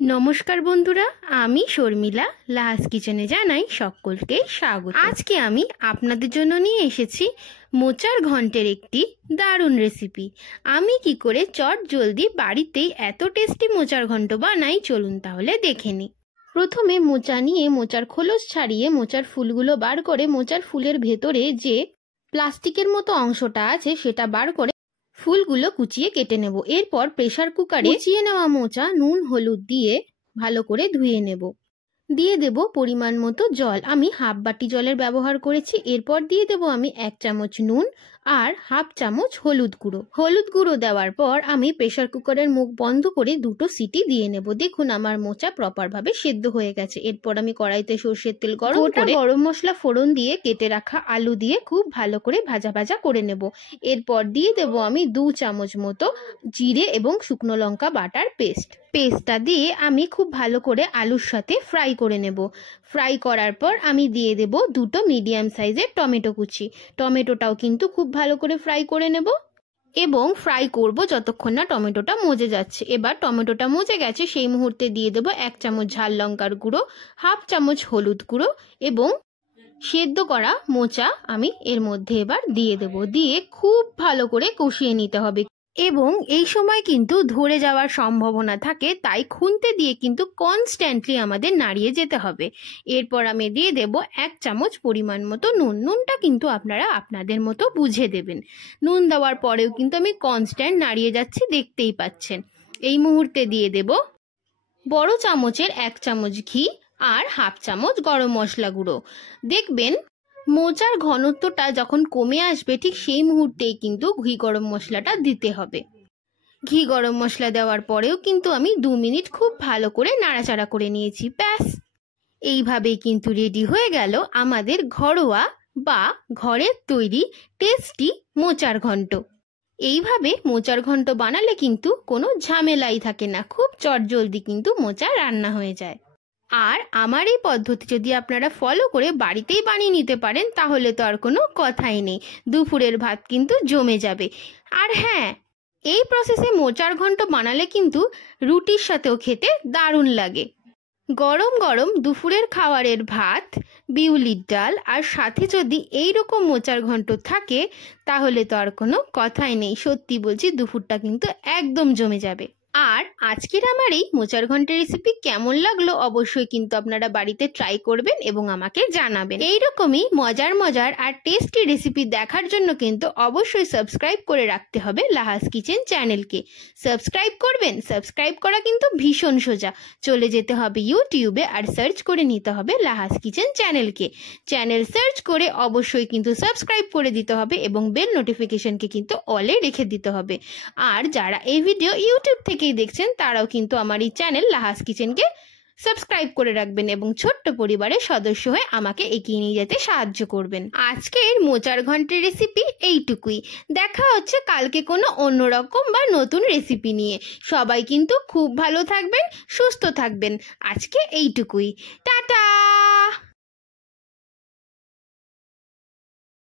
নমস্কার বন্ধুরা, আমি শর্মিলা লাহাস কিচেনে জানাই সকলকে স্বাগত। আজকে আমি আপনাদের জন্য নিয়ে এসেছি মোচার ঘন্টের একটি দারুণ রেসিপি। আমি কি করে চট জলদি বাড়িতেই এত টেস্টি মোচার ঘন্ট বানাই, চলুন তাহলে দেখে নিই। প্রথমে মোচা নিয়ে মোচার খোলস ছাড়িয়ে মোচার ফুলগুলো বার করে মোচার ফুলের ভেতরে যে প্লাস্টিকের মতো অংশটা আছে সেটা বার করে ফুলগুলো কুচিয়ে কেটে নেব। এরপর প্রেসার কুকারে কুচিয়ে নেওয়া মোচা নুন হলুদ দিয়ে ভালো করে ধুয়ে নেব। দিয়ে দেব পরিমাণ মতো জল, আমি হাফ বাটি জলের ব্যবহার করেছি। এরপর দিয়ে দেব আমি 1 চামচ নুন আর হাফ চামচ হলুদ গুঁড়ো দেওয়ার পর আমি প্রেসার কুকারের মুখ বন্ধ করে 2টো সিটি দিয়ে নেব। দেখুন আমার মোচা প্রপারভাবে সেদ্ধ হয়ে গেছে। এরপর আমি কড়াইতে সরষের তেল গরম করে গরম মশলা ফোড়ন দিয়ে কেটে রাখা আলু দিয়ে খুব ভালো করে ভাজা ভাজা করে নেব। এরপর দিয়ে দেব আমি 2 চামচ মতো জিরে এবং শুকনো লঙ্কা বাটার পেস্টটা দিয়ে আমি খুব ভালো করে আলুর সাথে ফ্রাই করে নেব। ফ্রাই করার পর আমি দিয়ে দেব 2টো মিডিয়াম সাইজের টমেটো কুচি। টমেটোটাও কিন্তু খুব ভালো করে ফ্রাই করে নেব এবং ফ্রাই করব যতক্ষণ না টমেটোটা মজে যাচ্ছে। এবার টমেটোটা মজে গেছে, সেই মুহূর্তে দিয়ে দেব 1 চামচ ঝাল লঙ্কার গুঁড়ো, হাফ চামচ হলুদ গুঁড়ো এবং সেদ্ধ করা মোচা আমি এর মধ্যে এবার দিয়ে দেব। দিয়ে খুব ভালো করে কষিয়ে নিতে হবে এবং এই সময় কিন্তু ধরে যাওয়ার সম্ভাবনা থাকে, তাই খুন্তি দিয়ে কিন্তু কনস্ট্যান্টলি আমাদের নাড়িয়ে যেতে হবে। এরপর আমি দিয়ে দেব 1 চামচ পরিমাণ মতো নুনটা কিন্তু আপনারা আপনাদের মতো বুঝে দেবেন। নুন দেওয়ার পরেও কিন্তু আমি কনস্ট্যান্ট নাড়িয়ে যাচ্ছি, দেখতেই পাচ্ছেন। এই মুহূর্তে দিয়ে দেব বড় চামচের 1 চামচ ঘি আর হাফ চামচ গরম মশলা গুঁড়ো। দেখবেন মোচার ঘনত্বটা যখন কমে আসবে ঠিক সেই মুহূর্তেই কিন্তু ঘি গরম মশলাটা দিতে হবে। ঘি গরম মশলা দেওয়ার পরেও কিন্তু আমি 2 মিনিট খুব ভালো করে নাড়াচাড়া করে নিয়েছি। ব্যাস, এইভাবেই কিন্তু রেডি হয়ে গেল আমাদের ঘরোয়া বা ঘরের তৈরি টেস্টি মোচার ঘন্ট। এইভাবে মোচার ঘন্ট বানালে কিন্তু কোনো ঝামেলাই থাকে না, খুব চটজলদি কিন্তু মোচা রান্না হয়ে যায়। আর আমার এই পদ্ধতি যদি আপনারা ফলো করে বাড়িতেই বানিয়ে নিতে পারেন তাহলে তো আর কোনো কথাই নেই, দুপুরের ভাত কিন্তু জমে যাবে। আর হ্যাঁ, এই প্রসেসে মোচার ঘন্ট বানালে কিন্তু রুটির সাথেও খেতে দারুণ লাগে। গরম গরম দুপুরের খাবারের ভাত, বিউলির ডাল আর সাথে যদি এইরকম মোচার ঘন্ট থাকে তাহলে তো আর কোনো কথাই নেই। সত্যি বলছি, দুপুরটা কিন্তু একদম জমে যাবে। আর আজকের আমার এই মোচার ঘন্টের রেসিপি কেমন লাগলো অবশ্যই কিন্তু আপনারা বাড়িতে ট্রাই করবেন এবং আমাকে জানাবেন। এইরকমই মজার আর টেস্টি রেসিপি দেখার জন্য কিন্তু অবশ্যই সাবস্ক্রাইব করে রাখতে হবে লাহাস কিচেন চ্যানেলকে। সাবস্ক্রাইব করবেন, সাবস্ক্রাইব করা কিন্তু ভীষণ সোজা। চলে যেতে হবে ইউটিউবে আর সার্চ করে নিতে হবে লাহাস কিচেন চ্যানেলকে। চ্যানেল সার্চ করে অবশ্যই কিন্তু সাবস্ক্রাইব করে দিতে হবে এবং বেল নোটিফিকেশনকে কিন্তু অলে রেখে দিতে হবে। আর যারা এই ভিডিও ইউটিউব থেকে দেখছেন তারাও কিন্তু আমার এই চ্যানেল লাহাস কিচেনকে সাবস্ক্রাইব করে রাখবেন এবং ছোট্ট পরিবারের সদস্য হয়ে আমাকে এগিয়ে নিয়ে যেতে সাহায্য করবেন। আজকের মোচার ঘন্টের রেসিপি এইটুকুই। দেখা হচ্ছে কালকে কোনো অন্যরকম বা নতুন রেসিপি নিয়ে। সবাই কিন্তু খুব ভালো থাকবেন, সুস্থ থাকবেন। আজকে এইটুকুই, টাটা।